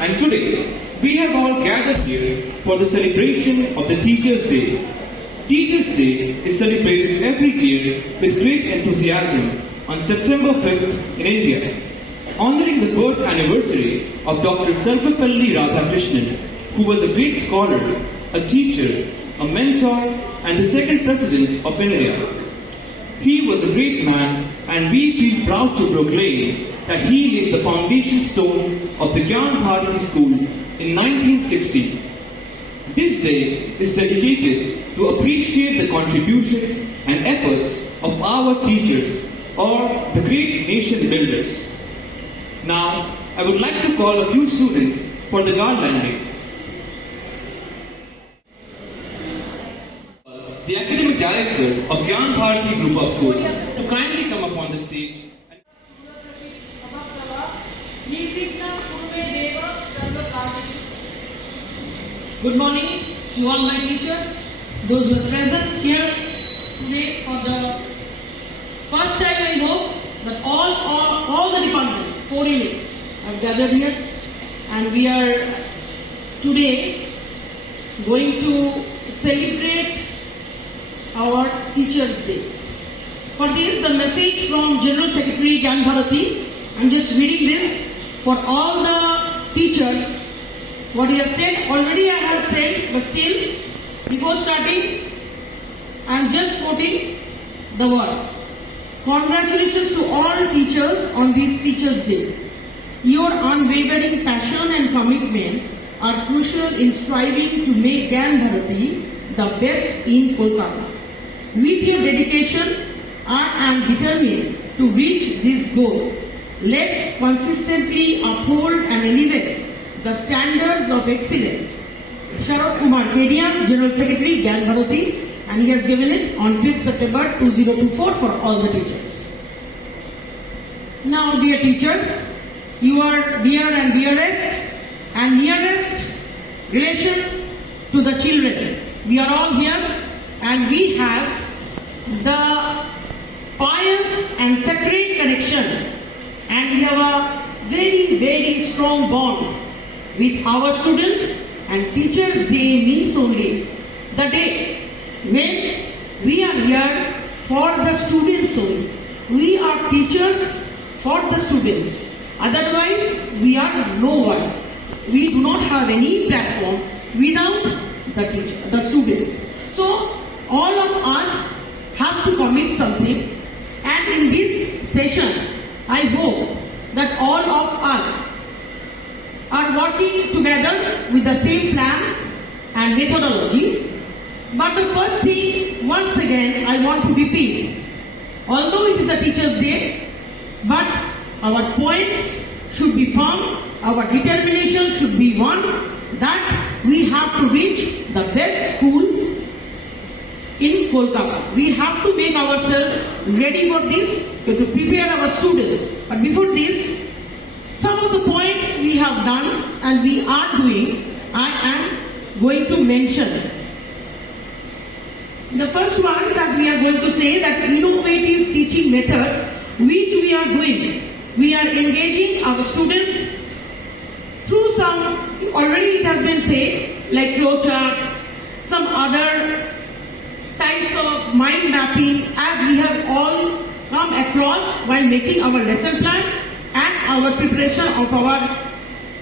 And today, we have all gathered here for the celebration of the Teachers' Day. Teachers' Day is celebrated every year with great enthusiasm on September 5th in India, honoring the birth anniversary of Dr. Sarvepalli Radhakrishnan, who was a great scholar, a teacher, a mentor, and the second president of India. He was a great man, and we feel proud to proclaim that he laid the foundation stone of the Gyan Bharati School in 1960. This day is dedicated to appreciate the contributions and efforts of our teachers, or the great nation builders. Now, I would like to call a few students for the garlanding. The academic director of Gyan Bharati Group of Schools to kindly come up on the stage. Good morning to all my teachers, those who are present here today for the first time. I hope that all the departments, 4 units, have gathered here, and we are today going to celebrate our Teachers' Day. For this, the message from General Secretary Gyan Bharati, I'm just reading this for all the teachers. What he has said, already I have said, but still, before starting, I am just quoting the words. Congratulations to all teachers on this Teachers' Day. Your unwavering passion and commitment are crucial in striving to make Gyan Bharati the best in Kolkata. With your dedication, I am determined to reach this goal. Let's consistently uphold and elevate the standards of excellence. Sharad Kumar Kedia, General Secretary, Gyan Bharati, and he has given it on 5th September 2024 for all the teachers. Now, dear teachers, you are dear and nearest relation to the children. We are all here, and we have the pious and sacred connection, and we have a very, very strong bond with our students. And Teachers' Day means only the day when we are here for the students only. We are teachers for the students. Otherwise, we are no one. We do not have any platform without the students. So, all of us have to commit something. And in this session, I hope that all of us are working together with the same plan and methodology. But the first thing, once again, I want to repeat, although it is a Teachers' Day, but our points should be firm, our determination should be one, that we have to reach the best school in Kolkata. We have to make ourselves ready for this, to prepare our students. But before this, some of the points we have done and we are doing, I am going to mention. The first one that we are going to say that innovative teaching methods which we are doing. We are engaging our students through some, already it has been said, like flowcharts, some other types of mind mapping, as we have all come across while making our lesson plan and our preparation of our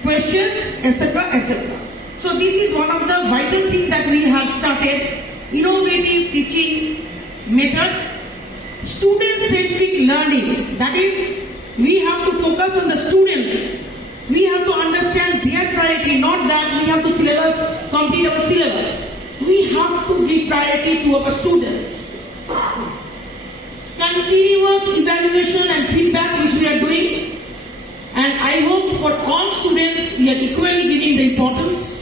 questions, etc., etc. So this is one of the vital things that we have started, innovative teaching methods, student-centric learning. That is, we have to focus on the students. We have to understand their priority, not that we have to complete our syllabus. We have to give priority to our students. Continuous evaluation and feedback which we are doing, and I hope for all students we are equally giving the importance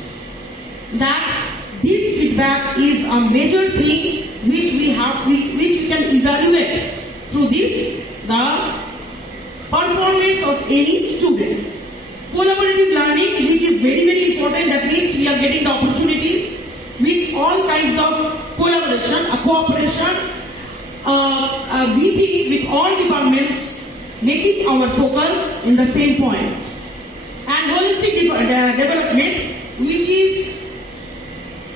that this feedback is a major thing which we can evaluate through this the performance of any student. Collaborative learning, which is very, very important, that means we are getting the opportunities with all kinds of collaboration, a cooperation, a meeting with all departments, making our focus in the same point. And holistic development, which is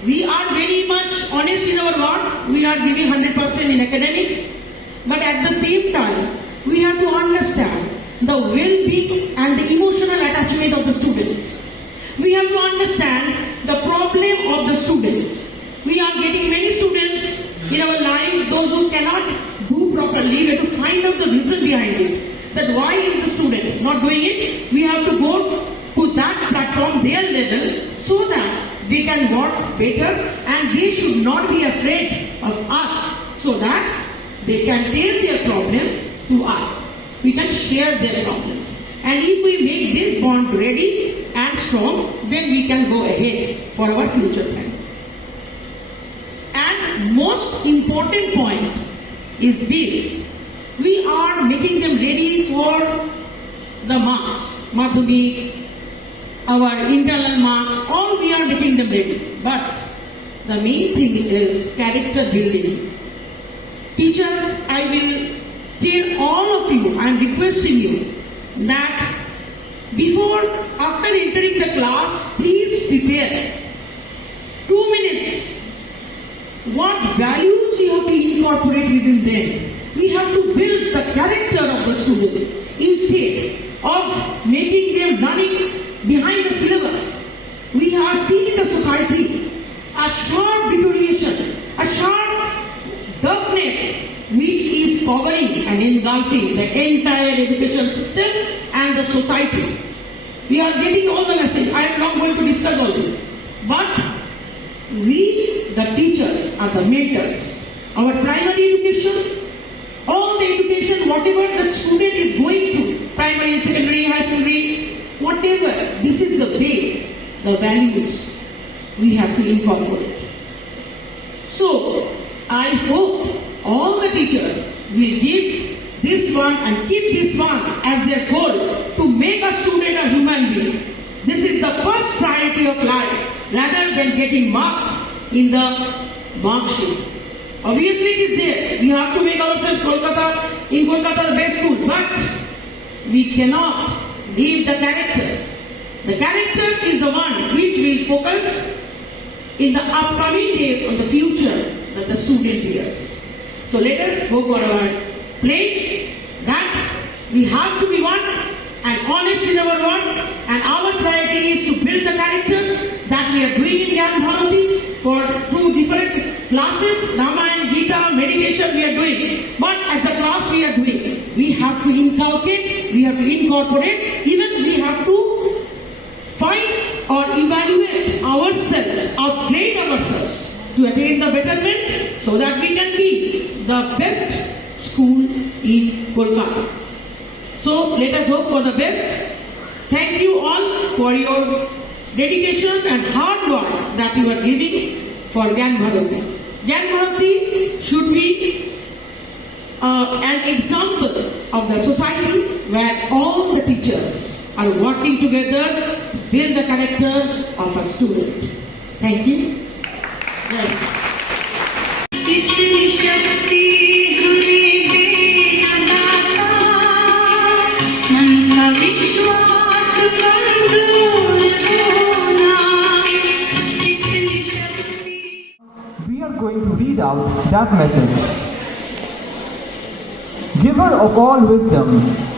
we are very much honest in our work, we are giving 100% in academics, but at the same time, we have to understand the well-being and the emotional attachment of the students. We have to understand the problem of the students. We are getting many students in our life, those who cannot do properly. We have to find out the reason behind it. That why is the student not doing it? We have to go to that platform, their level, so that they can work better and they should not be afraid of us, so that they can tell their problems to us. We can share their problems. And if we make this bond ready and strong, then we can go ahead for our future plan. And most important point is this. We are making them ready for the marks, Madhyamik, our internal marks, all we are making them ready. But the main thing is character building. Teachers, I will tell all of you, I am requesting you that after entering the class, please prepare 2 minutes. What values you have to incorporate within them. We have to build the character of the students instead of making them running behind the syllabus. We are seeing in the society a sharp deterioration, a sharp darkness which is covering and engulfing the entire education system and the society. We are getting all the message. I am not going to discuss all this. But we, the teachers, are the mentors. Our primary education, all the education, whatever the student is going to, primary, secondary, high secondary, whatever, this is the base, the values we have to incorporate. So, I hope all the teachers will give this one and keep this one as their goal to make a student a human being. This is the first priority of life rather than getting marks in the mark sheet. Obviously it is there. We have to make ourselves in Kolkata the best school, but we cannot leave the character. The character is the one which will focus in the upcoming days on the future that the student hears. So let us go for our pledge that we have to be one and honest in our work, and our priority is to build the character that we are doing in Gyan Bharati through different classes, Ramayana, Gita, meditation we are doing. But as a class we are doing, we have to inculcate, we have to incorporate, even we have to find or evaluate ourselves, upgrade ourselves to attain the betterment so that we can be the best school in Kolkata. So let us hope for the best. Thank you all for your dedication and hard work that you are giving for Gyan Bharati. Gyan Bharati should be an example of the society where all the teachers are working together to build the character of a student. Thank you. इतनी शक्ति हमें देना दाता, मन का विश्वास कमजोर होना, इतनी शक्ति. We are going to read out that message. Giver of all wisdom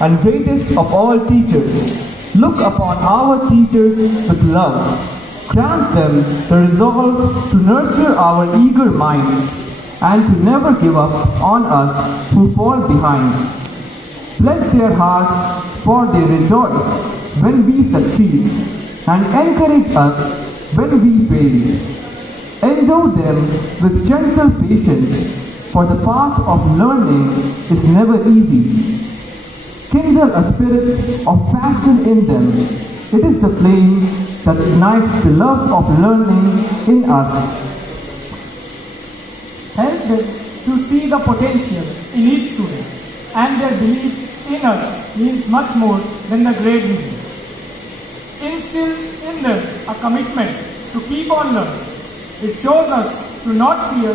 and greatest of all teachers, look upon our teachers with love. Grant them the resolve to nurture our eager minds and to never give up on us who fall behind. Bless their hearts, for they rejoice when we succeed and encourage us when we fail. Endow them with gentle patience, for the path of learning is never easy. Kindle a spirit of passion in them. It is the flame that ignites the love of learning in us. Help them to see the potential in each student and their belief in us means much more than the grade we give. Instill in them a commitment to keep on learning. It shows us to not fear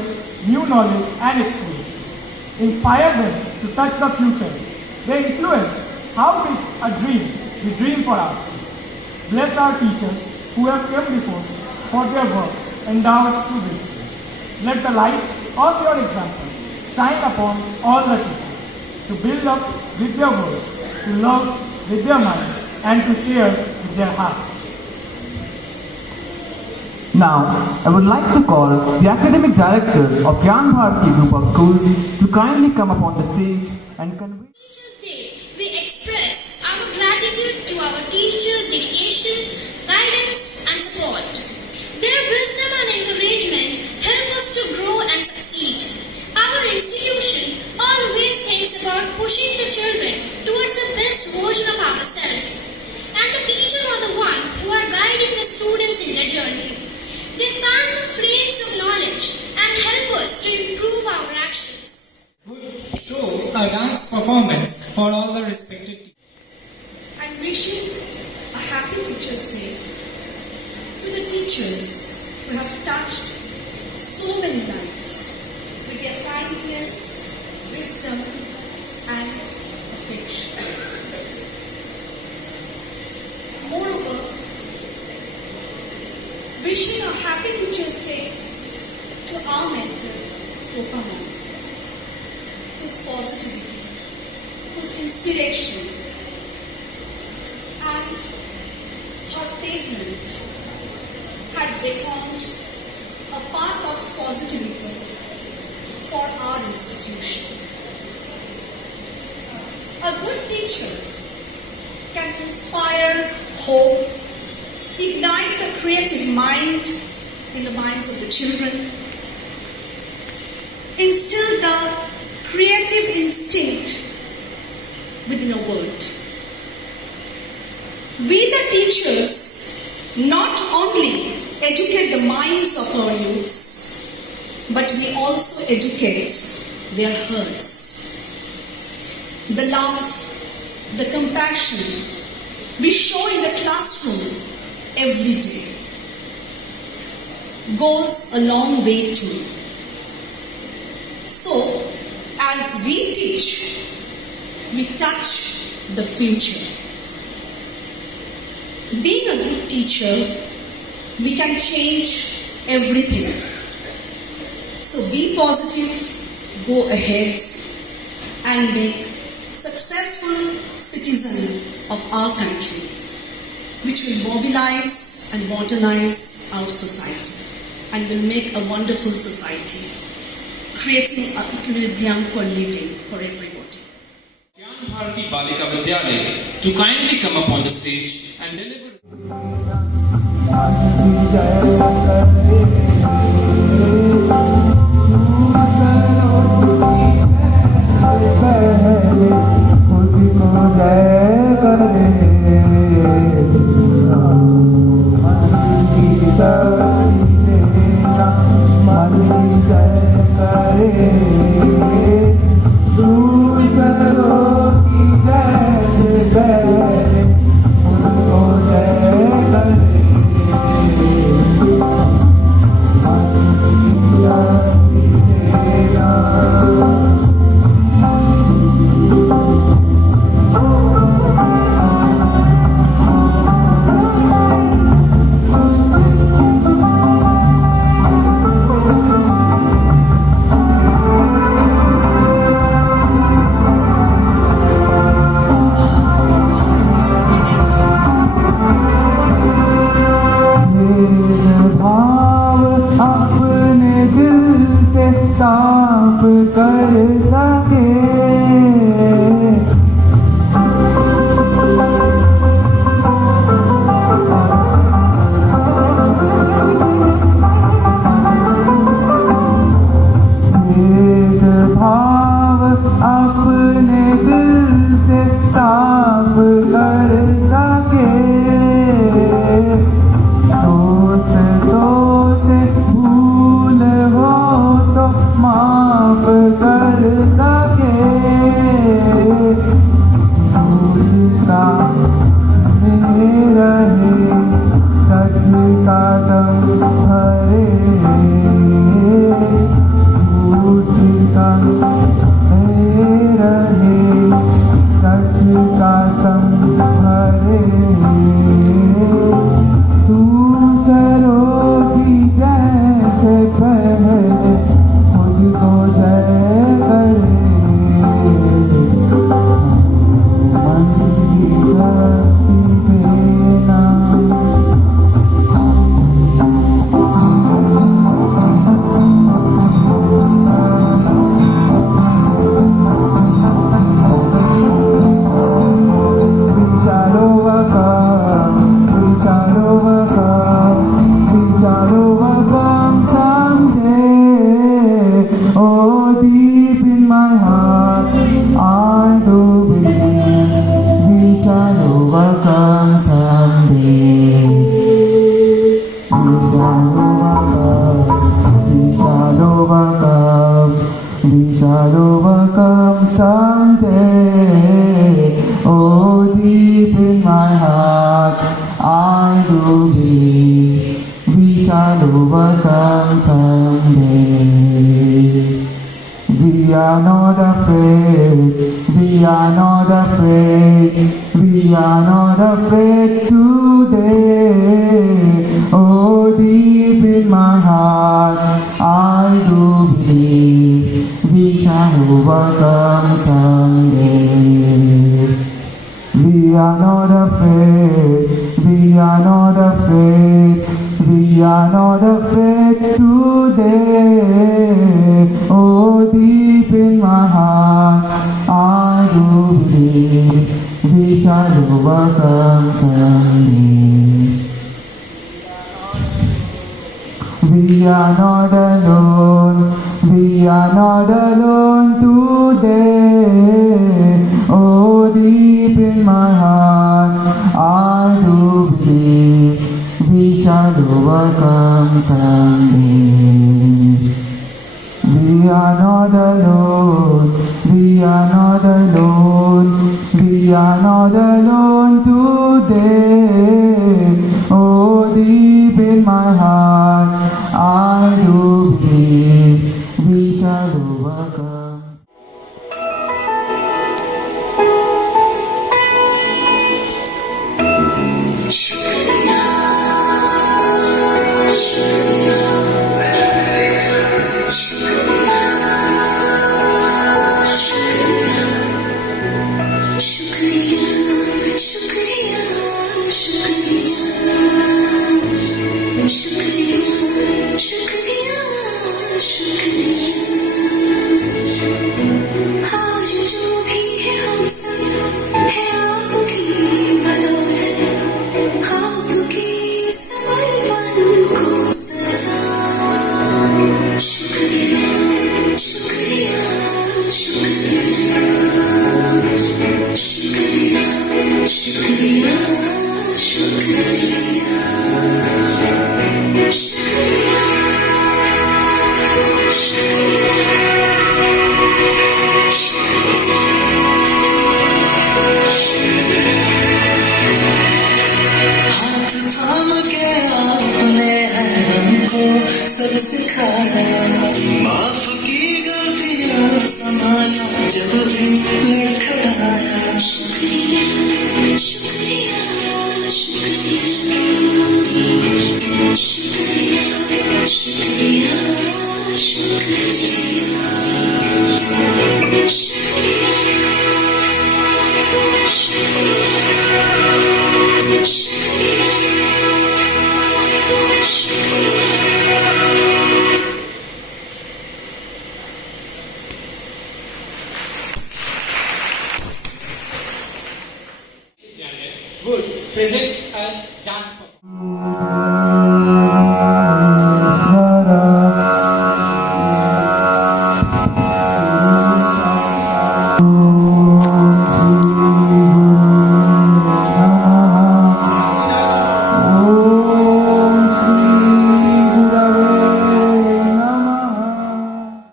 new knowledge and exposure. Inspire them to touch the future. They influence how big a dream we dream for ourselves. Bless our teachers who have come before for their work. Endow us to wisdom. Let the light of your example shine upon all the teachers to build up with their words, to love with their mind, and to share with their heart. Now, I would like to call the Academic Director of Gyan Bharati Group of Schools to kindly come up on the stage and convey. Teachers' Day, we express our gratitude to our teachers' dedication, guidance and support. Their wisdom and encouragement help us to grow and succeed. Our institution always thinks about pushing the children towards the best version of ourselves. And the teachers are the ones who are guiding the students in their journey. They fan the flames of knowledge and help us to improve our actions. Would show a dance performance for all the respected teachers. I'm wishing a happy Teachers' Day to the teachers who have touched so many lives with their kindness, wisdom, and affection. Moreover, wishing a happy Teachers' Day to our mentor, Opama, whose positivity, whose inspiration, and her pavement had become a path of positivity for our institution. A good teacher can inspire hope, ignite the creative mind in the minds of the children, instill the creative instinct within a world. We the teachers not only educate the minds of our youths, but we also educate their hearts. The love, the compassion we show in the classroom every day goes a long way too. So, as we teach, we touch the future. Being a good teacher, we can change everything. So be positive, go ahead and make successful citizen of our country, which will mobilize and modernize our society and will make a wonderful society, creating an equilibrium for living for everybody. Gyan Bharati Balika Vidyalaya to kindly come up on the stage and deliver. माफ कर सके रहे सच का तम भरे तू सरोगी जैसे पहले मुझको जय करे मन की शक्ति देना सब सिखाया माफ की गलतियां संभाला जब भी लड़खड़ाया शुक्रिया शुक्रिया शुक्रिया शुक्रिया शुक्रिया शुक्रिया शुक्रिया शुक्रिया would present a dance performance.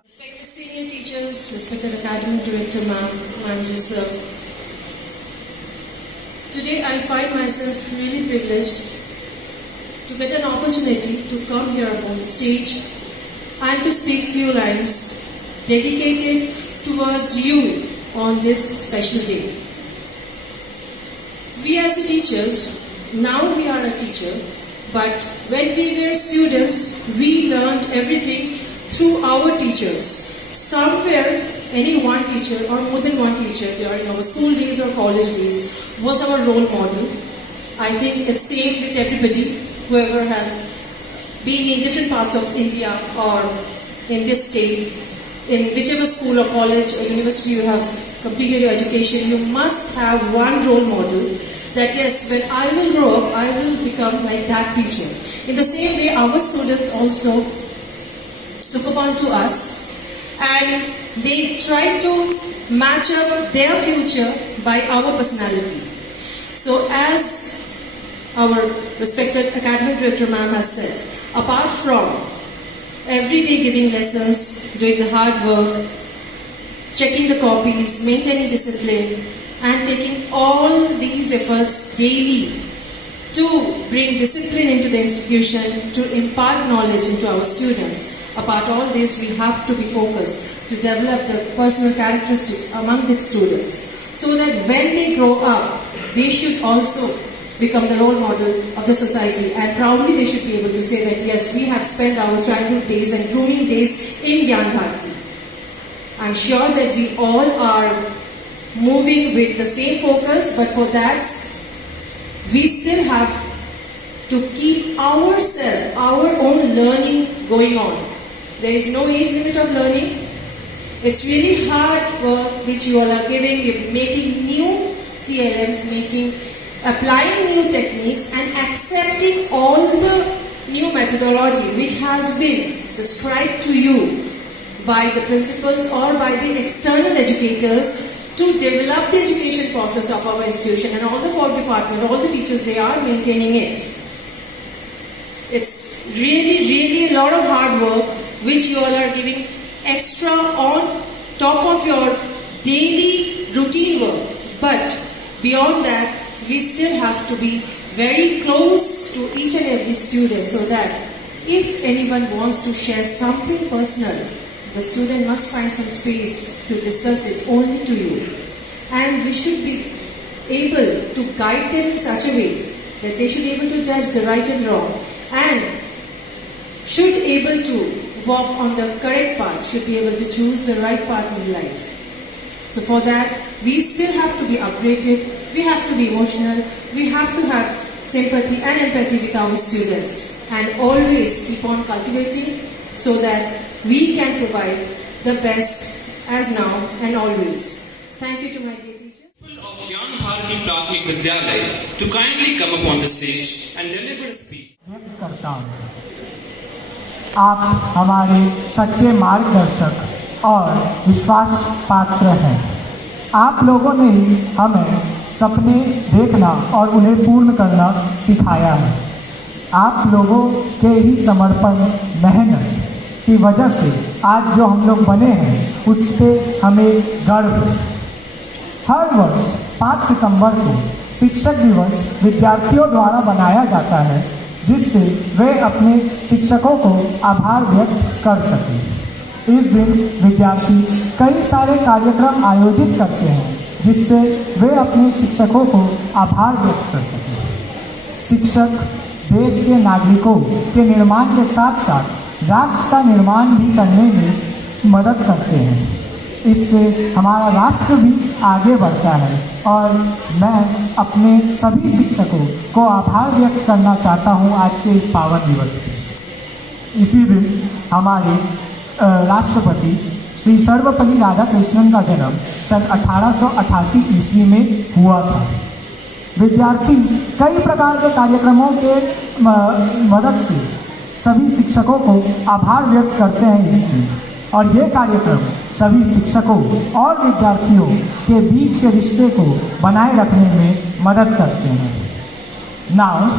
Respected senior teachers, respected academic director ma'am, sir. Today I find myself really privileged to get an opportunity to come here on the stage and to speak few lines dedicated towards you, on this special day. We as a teachers, now we are a teacher, but when we were students, we learned everything through our teachers. Somewhere, any one teacher or more than one teacher during our school days or college days was our role model. I think it's same with everybody, whoever has been in different parts of India or in this state, in whichever school or college or university you have completed your education, you must have one role model that yes, when I will grow up, I will become like that teacher. In the same way, our students also took upon to us and they tried to match up their future by our personality. So as our respected academic director ma'am has said, apart from every day giving lessons, doing the hard work, checking the copies, maintaining discipline, and taking all these efforts daily to bring discipline into the institution, to impart knowledge into our students. Apart all this, we have to be focused to develop the personal characteristics among the students, so that when they grow up, they should also become the role model of the society, and proudly they should be able to say that yes, we have spent our childhood days and grooming days in Gyan Bharati. I'm sure that we all are moving with the same focus, but for that, we still have to keep ourselves, our own learning going on. There is no age limit of learning. It's really hard work which you all are giving. You're making new TLMs, applying new techniques and accepting all the new methodology which has been described to you by the principals or by the external educators to develop the education process of our institution, and all the four departments, all the teachers, they are maintaining it. It's really a lot of hard work which you all are giving extra on top of your daily routine work. But beyond that, we still have to be very close to each and every student, so that if anyone wants to share something personal, the student must find some space to discuss it only to you. And we should be able to guide them in such a way that they should be able to judge the right and wrong, and should able to walk on the correct path, should be able to choose the right path in life. So for that, we still have to be upgraded, we have to be emotional, we have to have sympathy and empathy with our students, and always keep on cultivating so that we can provide the best as now and always. Thank you to my dear teacher. Of Gyan Bharati Prathamik Vidyalaya to kindly come upon the stage and deliver a speech. करता हूँ। आप हमारे सच्चे मार्गदर्शक और विश्वास पात्र हैं। आप लोगों ने ही हमें सपने देखना और उन्हें पूर्ण करना सिखाया है। आप लोगों के ही समर्पण, मेहनत की वजह से आज जो हम लोग बने हैं, उस पर हमें गर्व है। हर वर्ष 5 सितंबर को शिक्षक दिवस विद्यार्थियों द्वारा बनाया जाता है, जिससे वे अपने शिक्षकों को आभार व्यक्त कर सकें। इस दिन विद्यार्थी कई सारे कार्यक्रम आयोजित करते हैं, जिससे वे अपने शिक्षकों को आभार व्यक्त कर सकें। शिक्षक देश के नागरिकों के निर्माण के साथ साथ राष्ट्र का निर्माण भी करने में मदद करते हैं। इससे हमारा राष्ट्र भी आगे बढ़ता है, और मैं अपने सभी शिक्षकों को आभार व्यक्त करना चाहता हूं आज के इस पावन दिवस पर। इसी दिन हमारे राष्ट्रपति श्री सर्वपल्ली राधाकृष्णन का जन्म सन 1888 ईस्वी में हुआ था। विद्यार्थी कई प्रकार के कार्यक्रमों के मदद से सभी शिक्षकों को आभार व्यक्त करते हैं इस दिन, और ये कार्यक्रम सभी शिक्षकों और विद्यार्थियों के बीच के रिश्ते को बनाए रखने में मदद करते हैं। Now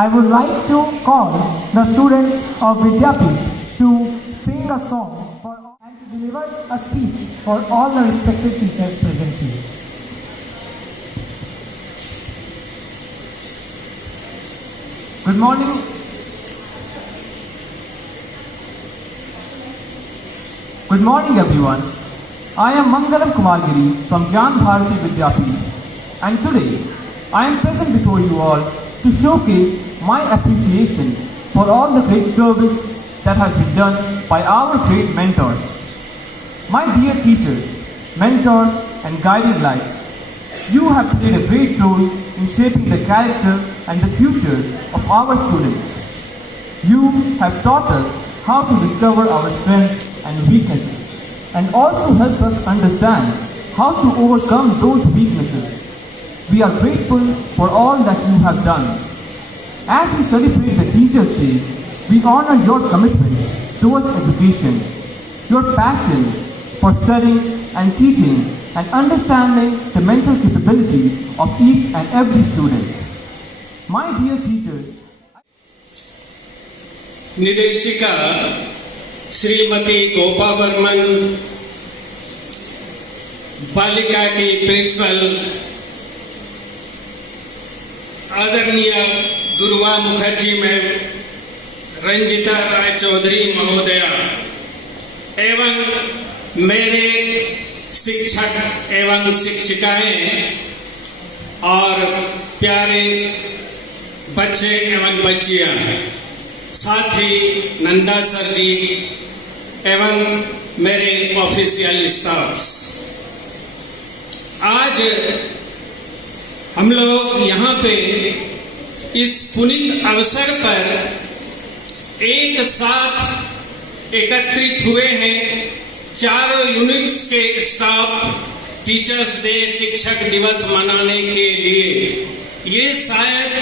I would like to call the students of Vidyapeeth to sing a song for and to deliver a speech for all the respected teachers present here. Good morning. Good morning everyone. I am Mangalam Kumargiri from Gyan Bharati Vidyapeeth, and today I am present before you all to showcase my appreciation for all the great service that has been done by our great mentors. My dear teachers, mentors and guiding lights, you have played a great role in shaping the character and the future of our students. You have taught us how to discover our strengths and weaknesses, and also helped us understand how to overcome those weaknesses. We are grateful for all that you have done. As we celebrate the Teachers' Day, we honor your commitment towards education, your passion for studying and teaching and understanding the mental capabilities of each and every student. My dear teachers, निदेशिका श्रीमती गोपा बर्मन, बालिका की principal आदरणीय Durba Mukherjee ma'am, Ranjita Roy Chowdhury महोदया एवं मेरे शिक्षक एवं शिक्षिकाएं और प्यारे बच्चे एवं बच्चियां, साथ ही नंदा सर जी एवं मेरे ऑफिशियल स्टाफ्स, आज हम लोग यहाँ पे इस पुनीत अवसर पर एक साथ एकत्रित हुए हैं। चारों यूनिट्स के स्टाफ टीचर्स डे, शिक्षक दिवस मनाने के लिए। ये शायद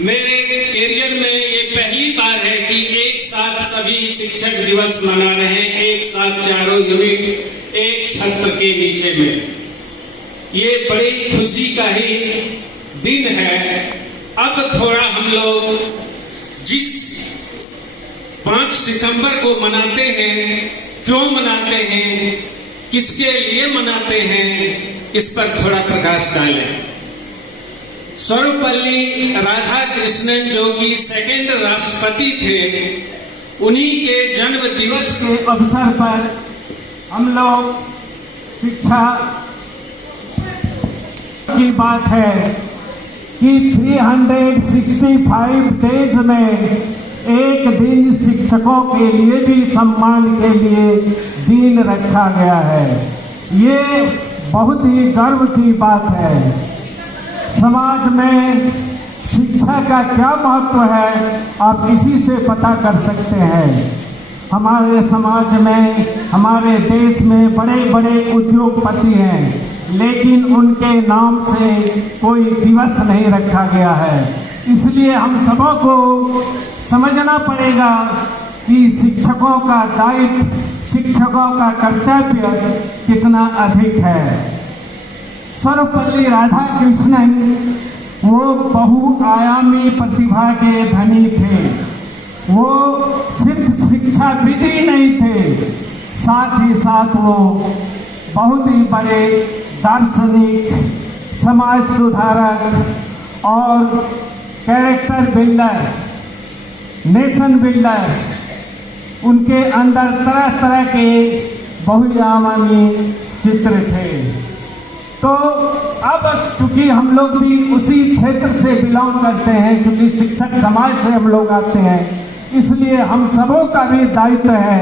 मेरे कैरियर में ये पहली बार है कि एक साथ सभी शिक्षक दिवस मना रहे हैं, एक साथ चारों यूनिट एक छत्र के नीचे में। ये बड़ी खुशी का ही दिन है। अब थोड़ा हम लोग जिस 5 सितंबर को मनाते हैं, क्यों मनाते हैं, किसके लिए मनाते हैं, इस पर थोड़ा प्रकाश डालें। सर्वपल्ली राधाकृष्णन जो कि सेकंड राष्ट्रपति थे, उन्हीं के जन्म दिवस के अवसर पर हम लोग शिक्षा की बात है कि 365 डेज में एक दिन शिक्षकों के लिए भी सम्मान के लिए दिन रखा गया है। ये बहुत ही गर्व की बात है। समाज में शिक्षा का क्या महत्व है, आप इसी से पता कर सकते हैं। हमारे समाज में, हमारे देश में बड़े बड़े उद्योगपति हैं, लेकिन उनके नाम से कोई दिवस नहीं रखा गया है। इसलिए हम सबों को समझना पड़ेगा कि शिक्षकों का दायित्व, शिक्षकों का कर्तव्य कितना अधिक है। सर्वपल्ली राधाकृष्णन वो बहुआयामी प्रतिभा के धनी थे। वो सिर्फ शिक्षाविद ही नहीं थे, साथ ही साथ वो बहुत ही बड़े दार्शनिक, समाज सुधारक और कैरेक्टर बिल्डर, नेशन बिल्डर, उनके अंदर तरह तरह के बहुआयामी चित्र थे। तो अब चूंकि हम लोग भी उसी क्षेत्र से बिलोंग करते हैं, चूंकि शिक्षक समाज से हम लोग आते हैं, इसलिए हम सबों का भी दायित्व है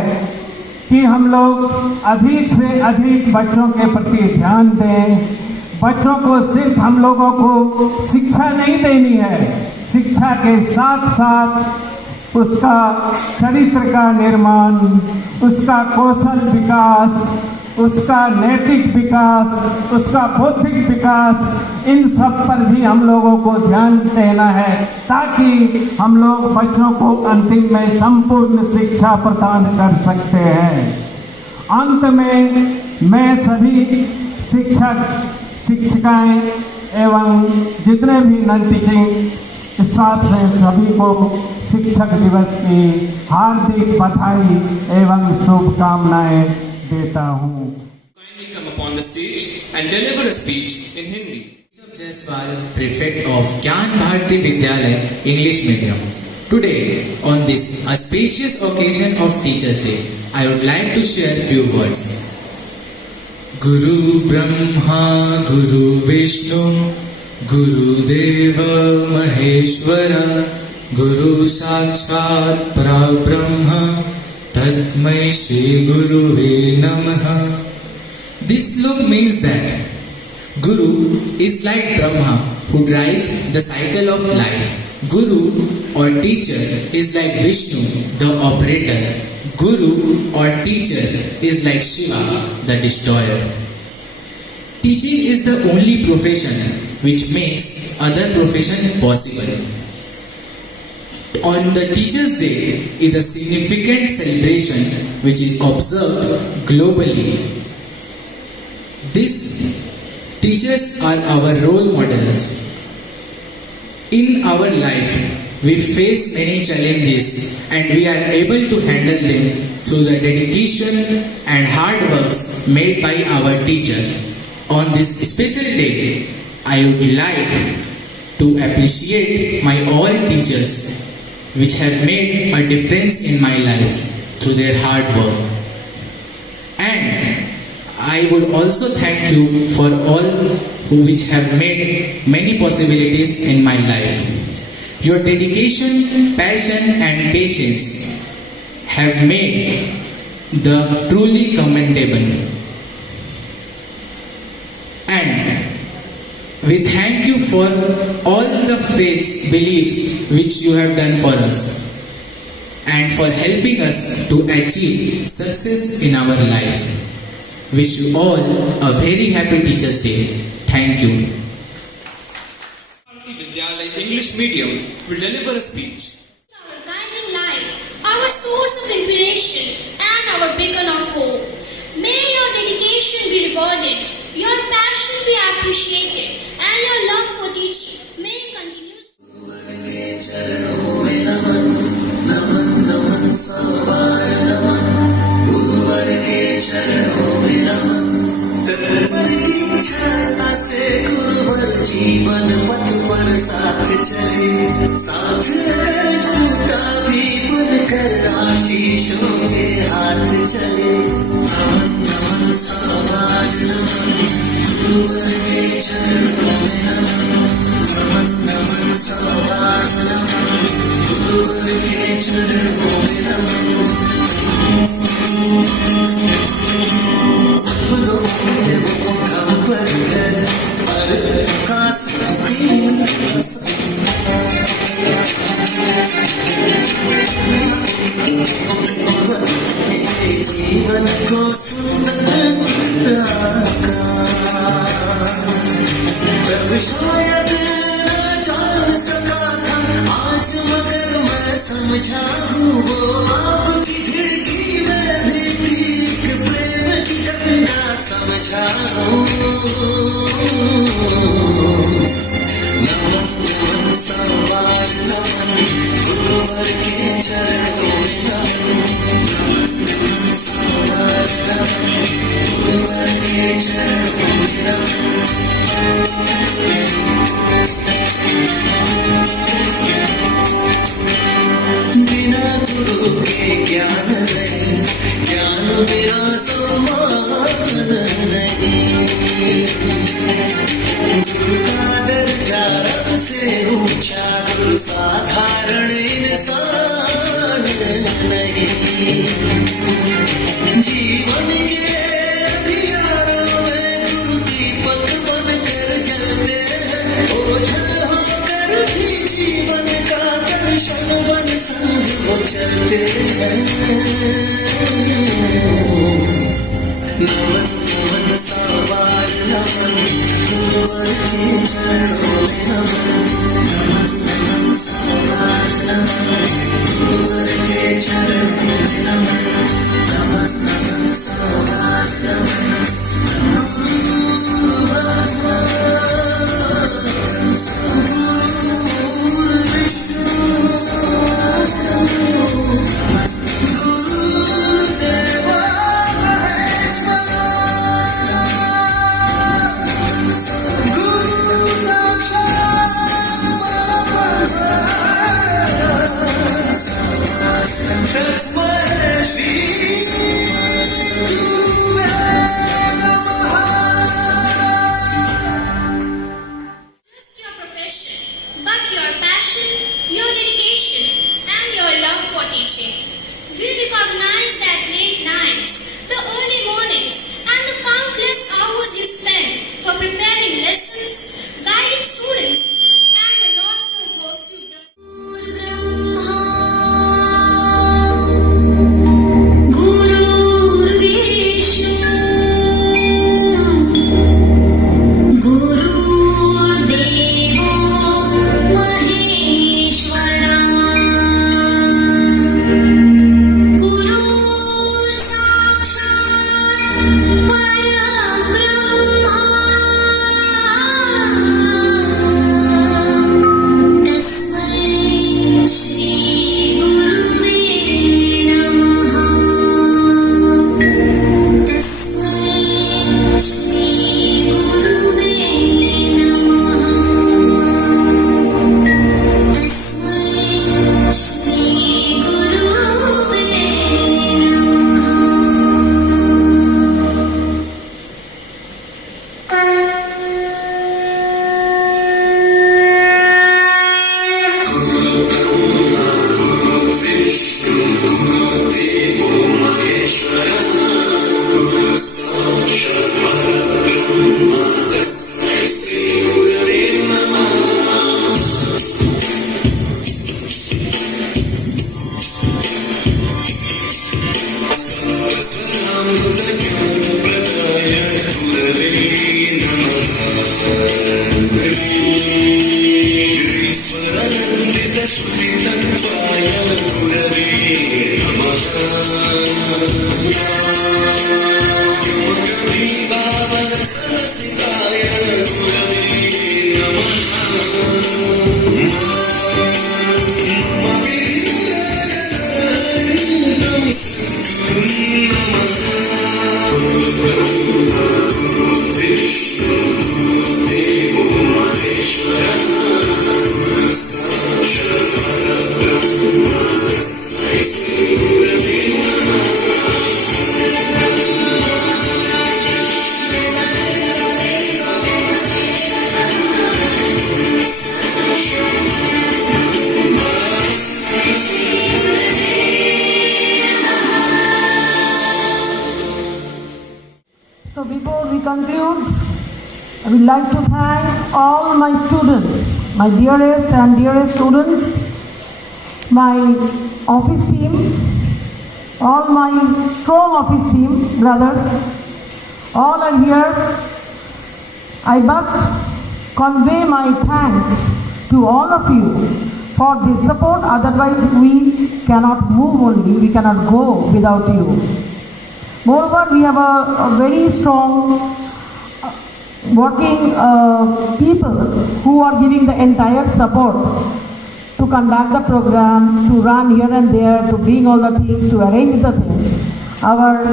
कि हम लोग अधिक से अधिक बच्चों के प्रति ध्यान दें। बच्चों को सिर्फ हम लोगों को शिक्षा नहीं देनी है, शिक्षा के साथ साथ उसका चरित्र का निर्माण, उसका कौशल विकास, उसका नैतिक विकास, उसका बौद्धिक विकास, इन सब पर भी हम लोगों को ध्यान देना है, ताकि हम लोग बच्चों को अंतिम में संपूर्ण शिक्षा प्रदान कर सकते हैं। अंत में मैं सभी शिक्षक, शिक्षिकाएं एवं जितने भी नॉन टीचिंग स्टाफ हैं, सभी को शिक्षक दिवस की हार्दिक बधाई एवं शुभकामनाएं देता हूँ। Kindly come upon the stage and deliver a speech in Hindi. Jaiswal, Prefect of Gyan Bharati Vidyalaya, English Medium. Today, on this auspicious occasion of Teachers' Day, I would like to share few words. गुरु ब्रह्मा गुरु विष्णु गुरुदेव महेश्वर गुरु साक्षात् परब्रह्म तस्मै श्री गुरुवे नमः. This slok means that Guru is like Brahma who drives the cycle of life. Guru or teacher is like Vishnu, the operator. Guru or teacher is like Shiva, the destroyer. Teaching is the only profession which makes other profession possible. On the Teachers' Day is a significant celebration which is observed globally. These teachers are our role models. In our life, we face many challenges and we are able to handle them through the dedication and hard works made by our teacher. On this special day, I would like to appreciate my all teachers which have made a difference in my life through their hard work. And I would also thank you for all who which have made many possibilities in my life. Your dedication, passion and patience have made the truly commendable. And we thank you for all the faiths, beliefs which you have done for us and for helping us to achieve success in our life. Wish you all a very happy Teachers' Day. Thank you. Vidyalaya English Medium will deliver a speech. Our guiding light, our source of inspiration, and our beacon of hope. May your dedication be rewarded, your passion be appreciated, and your love for teaching may continue. जीवन पथ पर साथ चले साथ कर झूठा भी बनकर आशीषों के हाथ चले नमन नमन सवार नमन गुरुवर के चरणों में नमन नमन नमन सवार नमन गुरुवर के चरणों में नमन हम पर जीवन को सुंदर तब शायद न जान सका था आज मगर मैं समझा हूँ वो आपकी खिड़की में भी एक प्रेम की गंगा समझा हूँ. नमन नमन सवार नमन गुरुवर के चरणों में नमन नमन नमन सवार नमन गुरुवर के चरणों में नमन. बिना गुरु के ज्ञान नहीं ज्ञान बिना सम्मान नहीं. गुरु का दर्जा रब से ऊंचा गुरु साधारण इंसान नहीं. जीवन के अंधियारों में गुरु दीपक बनकर जलते हैं ओझल होकर भी जीवन का दर्शन बन संग वो चलते हैं. नमन नमन सवार नमन गुरुवर के चरणों में नमन नमन नमन सवार नमन गुरुवर के चरणों में नमन नमन नमन सवार नमन गुरु विष्णु That's my सरसिकाय गुरवे So before we conclude, I would like to thank all my students, my dearest and dearest students, my office team, all my strong office team, brothers, all are here. I must convey my thanks to all of you for this support, otherwise we cannot move only, we cannot go without you. Moreover, we have a very strong working people who are giving the entire support to conduct the program, to run here and there, to bring all the things, to arrange the things. Our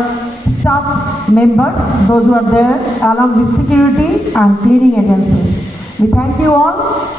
staff members, those who are there, along with security and cleaning agencies. We thank you all.